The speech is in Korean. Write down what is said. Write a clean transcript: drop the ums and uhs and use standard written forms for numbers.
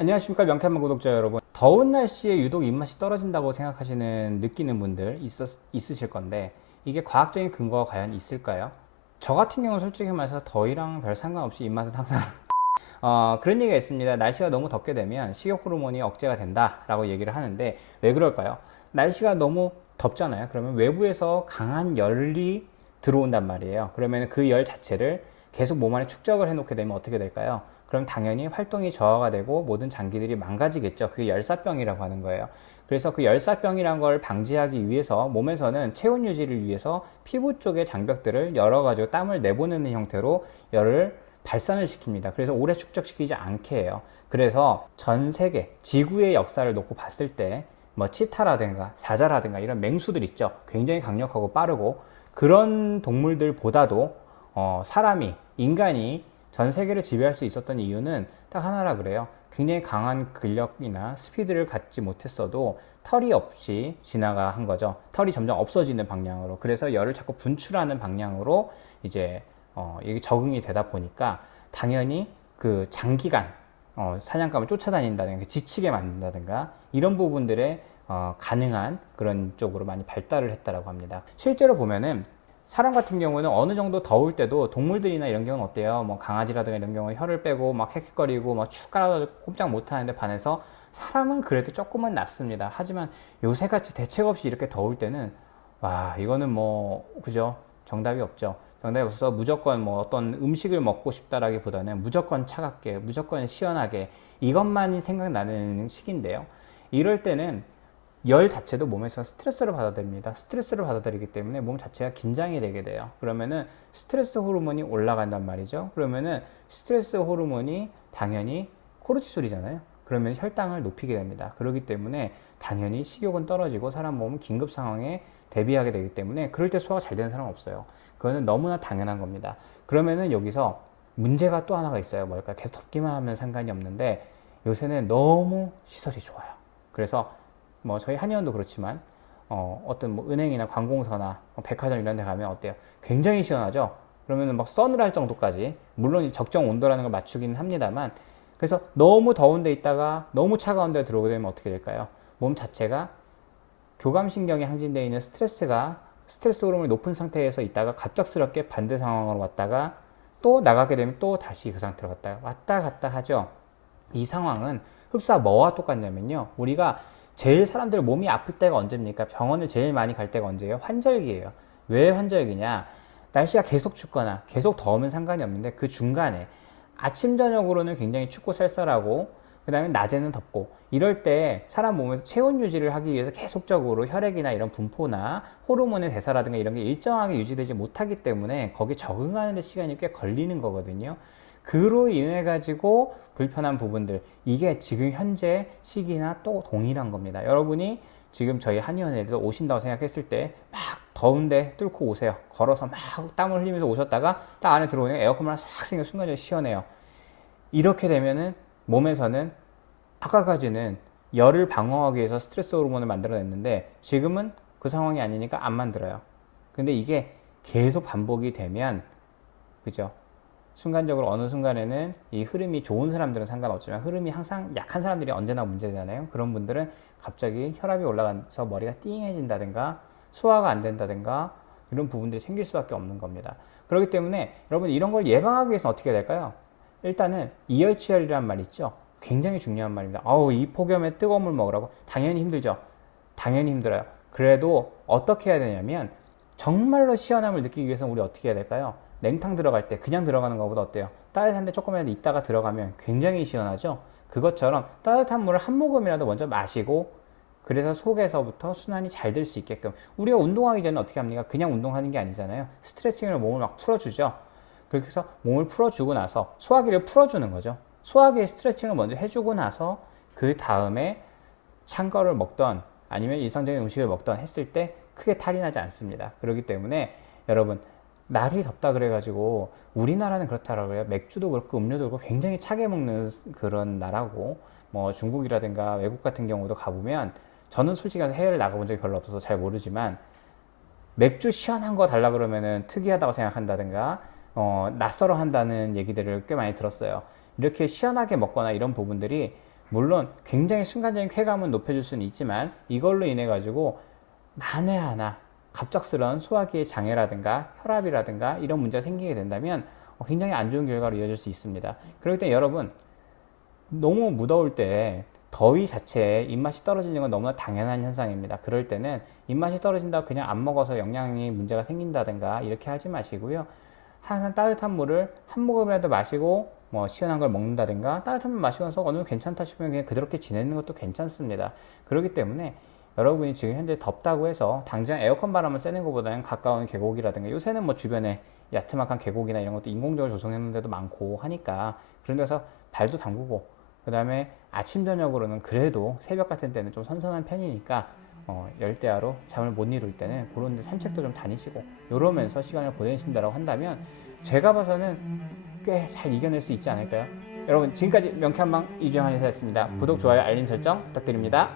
안녕하십니까 명태한번 구독자 여러분. 더운 날씨에 유독 입맛이 떨어진다고 느끼는 분들 있으실 건데 이게 과학적인 근거가 과연 있을까요? 저 같은 경우는 솔직히 말해서 더위랑 별 상관없이 입맛은 항상 그런 얘기가 있습니다. 날씨가 너무 덥게 되면 식욕 호르몬이 억제가 된다라고 얘기를 하는데 왜 그럴까요? 날씨가 너무 덥잖아요. 그러면 외부에서 강한 열이 들어온단 말이에요. 그러면 그 열 자체를 계속 몸 안에 축적을 해놓게 되면 어떻게 될까요? 그럼 당연히 활동이 저하가 되고 모든 장기들이 망가지겠죠. 그게 열사병이라고 하는 거예요. 그래서 그 열사병이란 걸 방지하기 위해서 몸에서는 체온 유지를 위해서 피부 쪽의 장벽들을 열어가지고 땀을 내보내는 형태로 열을 발산을 시킵니다. 그래서 오래 축적시키지 않게 해요. 그래서 전 세계 지구의 역사를 놓고 봤을 때 뭐 치타라든가 사자라든가 이런 맹수들 있죠. 굉장히 강력하고 빠르고 그런 동물들보다도 인간이 전 세계를 지배할 수 있었던 이유는 딱 하나라 그래요. 굉장히 강한 근력이나 스피드를 갖지 못했어도 털이 없이 지나가 거죠. 털이 점점 없어지는 방향으로. 그래서 열을 자꾸 분출하는 방향으로 이제 이게 적응이 되다 보니까 당연히 그 장기간 사냥감을 쫓아다닌다든가 지치게 만든다든가 이런 부분들에 가능한 그런 쪽으로 많이 발달을 했다라고 합니다. 실제로 보면은 사람 같은 경우는 어느 정도 더울 때도 동물들이나 이런 경우는 어때요? 뭐 강아지라든가 이런 경우는 혀를 빼고 막 헥헥거리고 막 축 깔아가지고 꼼짝 못하는데 반해서 사람은 그래도 조금은 낫습니다. 하지만 요새같이 대책 없이 이렇게 더울 때는 와 이거는 뭐 그죠? 정답이 없죠. 정답이 없어서 무조건 뭐 어떤 음식을 먹고 싶다라기보다는 무조건 차갑게 무조건 시원하게 이것만이 생각나는 시기인데요. 이럴 때는 열 자체도 몸에서 스트레스를 받아들입니다. 스트레스를 받아들이기 때문에 몸 자체가 긴장이 되게 돼요. 그러면은 스트레스 호르몬이 올라간단 말이죠. 그러면은 스트레스 호르몬이 당연히 코르티솔이잖아요. 그러면 혈당을 높이게 됩니다. 그렇기 때문에 당연히 식욕은 떨어지고 사람 몸은 긴급 상황에 대비하게 되기 때문에 그럴 때 소화가 잘 되는 사람은 없어요. 그거는 너무나 당연한 겁니다. 그러면은 여기서 문제가 또 하나가 있어요. 뭘까? 계속 덥기만 하면 상관이 없는데 요새는 너무 시설이 좋아요. 그래서 뭐 저희 한의원도 그렇지만 어떤 뭐 은행이나 관공서나 백화점 이런 데 가면 어때요? 굉장히 시원하죠? 그러면은 막 서늘할 정도까지 물론 적정 온도라는 걸 맞추기는 합니다만 그래서 너무 더운 데 있다가 너무 차가운 데 들어오게 되면 어떻게 될까요? 몸 자체가 교감신경에 항진되어 있는 스트레스 호르몬이 높은 상태에서 있다가 갑작스럽게 반대 상황으로 왔다가 또 나가게 되면 또 다시 그 상태로 갔다가 왔다 갔다 하죠. 이 상황은 흡사 뭐와 똑같냐면요. 우리가 제일 사람들 몸이 아플 때가 언제입니까? 병원을 제일 많이 갈 때가 언제예요? 환절기예요. 왜 환절기냐? 날씨가 계속 춥거나 계속 더우면 상관이 없는데 그 중간에 아침 저녁으로는 굉장히 춥고 쌀쌀하고 그 다음에 낮에는 덥고 이럴 때 사람 몸에서 체온 유지를 하기 위해서 계속적으로 혈액이나 이런 분포나 호르몬의 대사라든가 이런 게 일정하게 유지되지 못하기 때문에 거기 적응하는 데 시간이 꽤 걸리는 거거든요. 그로 인해 가지고 불편한 부분들 이게 지금 현재 시기나 또 동일한 겁니다. 여러분이 지금 저희 한의원에 오신다고 생각했을 때 막 더운데 뚫고 오세요. 걸어서 막 땀을 흘리면서 오셨다가 딱 안에 들어오니까 에어컨만 싹 생겨 순간적으로 시원해요. 이렇게 되면은 몸에서는 아까까지는 열을 방어하기 위해서 스트레스 호르몬을 만들어냈는데 지금은 그 상황이 아니니까 안 만들어요. 근데 이게 계속 반복이 되면 그죠? 순간적으로 어느 순간에는 이 흐름이 좋은 사람들은 상관없지만 흐름이 항상 약한 사람들이 언제나 문제잖아요. 그런 분들은 갑자기 혈압이 올라가서 머리가 띵해진다든가 소화가 안 된다든가 이런 부분들이 생길 수밖에 없는 겁니다. 그렇기 때문에 여러분 이런 걸 예방하기 위해서 어떻게 해야 될까요? 일단은 이열치열이라는 말 있죠. 굉장히 중요한 말입니다. 이 폭염에 뜨거운 물 먹으라고 당연히 힘들죠. 당연히 힘들어요. 그래도 어떻게 해야 되냐면 정말로 시원함을 느끼기 위해서는 우리 어떻게 해야 될까요? 냉탕 들어갈 때 그냥 들어가는 것보다 어때요? 따뜻한데 조금이라도 있다가 들어가면 굉장히 시원하죠? 그것처럼 따뜻한 물을 한 모금이라도 먼저 마시고 그래서 속에서부터 순환이 잘 될 수 있게끔 우리가 운동하기 전에 어떻게 합니까? 그냥 운동하는 게 아니잖아요. 스트레칭으로 몸을 막 풀어주죠. 그렇게 해서 몸을 풀어주고 나서 소화기를 풀어주는 거죠. 소화기의 스트레칭을 먼저 해주고 나서 그 다음에 찬 거를 먹던 아니면 일상적인 음식을 먹던 했을 때 크게 탈이 나지 않습니다. 그렇기 때문에 여러분 날이 덥다 그래가지고 우리나라는 그렇다라고 해요. 맥주도 그렇고 음료도 그렇고 굉장히 차게 먹는 그런 나라고 뭐 중국이라든가 외국 같은 경우도 가보면 저는 솔직히 해외를 나가본 적이 별로 없어서 잘 모르지만 맥주 시원한 거 달라 그러면은 특이하다고 생각한다든가 낯설어 한다는 얘기들을 꽤 많이 들었어요. 이렇게 시원하게 먹거나 이런 부분들이 물론 굉장히 순간적인 쾌감은 높여줄 수는 있지만 이걸로 인해 가지고 만에 하나 갑작스러운 소화기의 장애라든가 혈압이라든가 이런 문제가 생기게 된다면 굉장히 안 좋은 결과로 이어질 수 있습니다. 그렇기 때문에 여러분, 너무 무더울 때 더위 자체에 입맛이 떨어지는 건 너무나 당연한 현상입니다. 그럴 때는 입맛이 떨어진다고 그냥 안 먹어서 영양이 문제가 생긴다든가 이렇게 하지 마시고요. 항상 따뜻한 물을 한 모금이라도 마시고 뭐 시원한 걸 먹는다든가, 따뜻한 물 마시고 나서 어느 정도 괜찮다 싶으면 그냥 그렇게 지내는 것도 괜찮습니다. 그렇기 때문에 여러분이 지금 현재 덥다고 해서 당장 에어컨 바람을 쐬는 것보다는 가까운 계곡이라든가, 요새는 뭐 주변에 야트막한 계곡이나 이런 것도 인공적으로 조성해놓은 데도 많고 하니까 그런 데서 발도 담그고, 그 다음에 아침 저녁으로는 그래도 새벽 같은 때는 좀 선선한 편이니까 열대야로 잠을 못 이룰 때는 그런 데 산책도 좀 다니시고 이러면서 시간을 보내신다고 한다면 제가 봐서는 꽤 잘 이겨낼 수 있지 않을까요? 여러분, 지금까지 명쾌한방 이경환 의사였습니다. 구독, 좋아요, 알림 설정 부탁드립니다.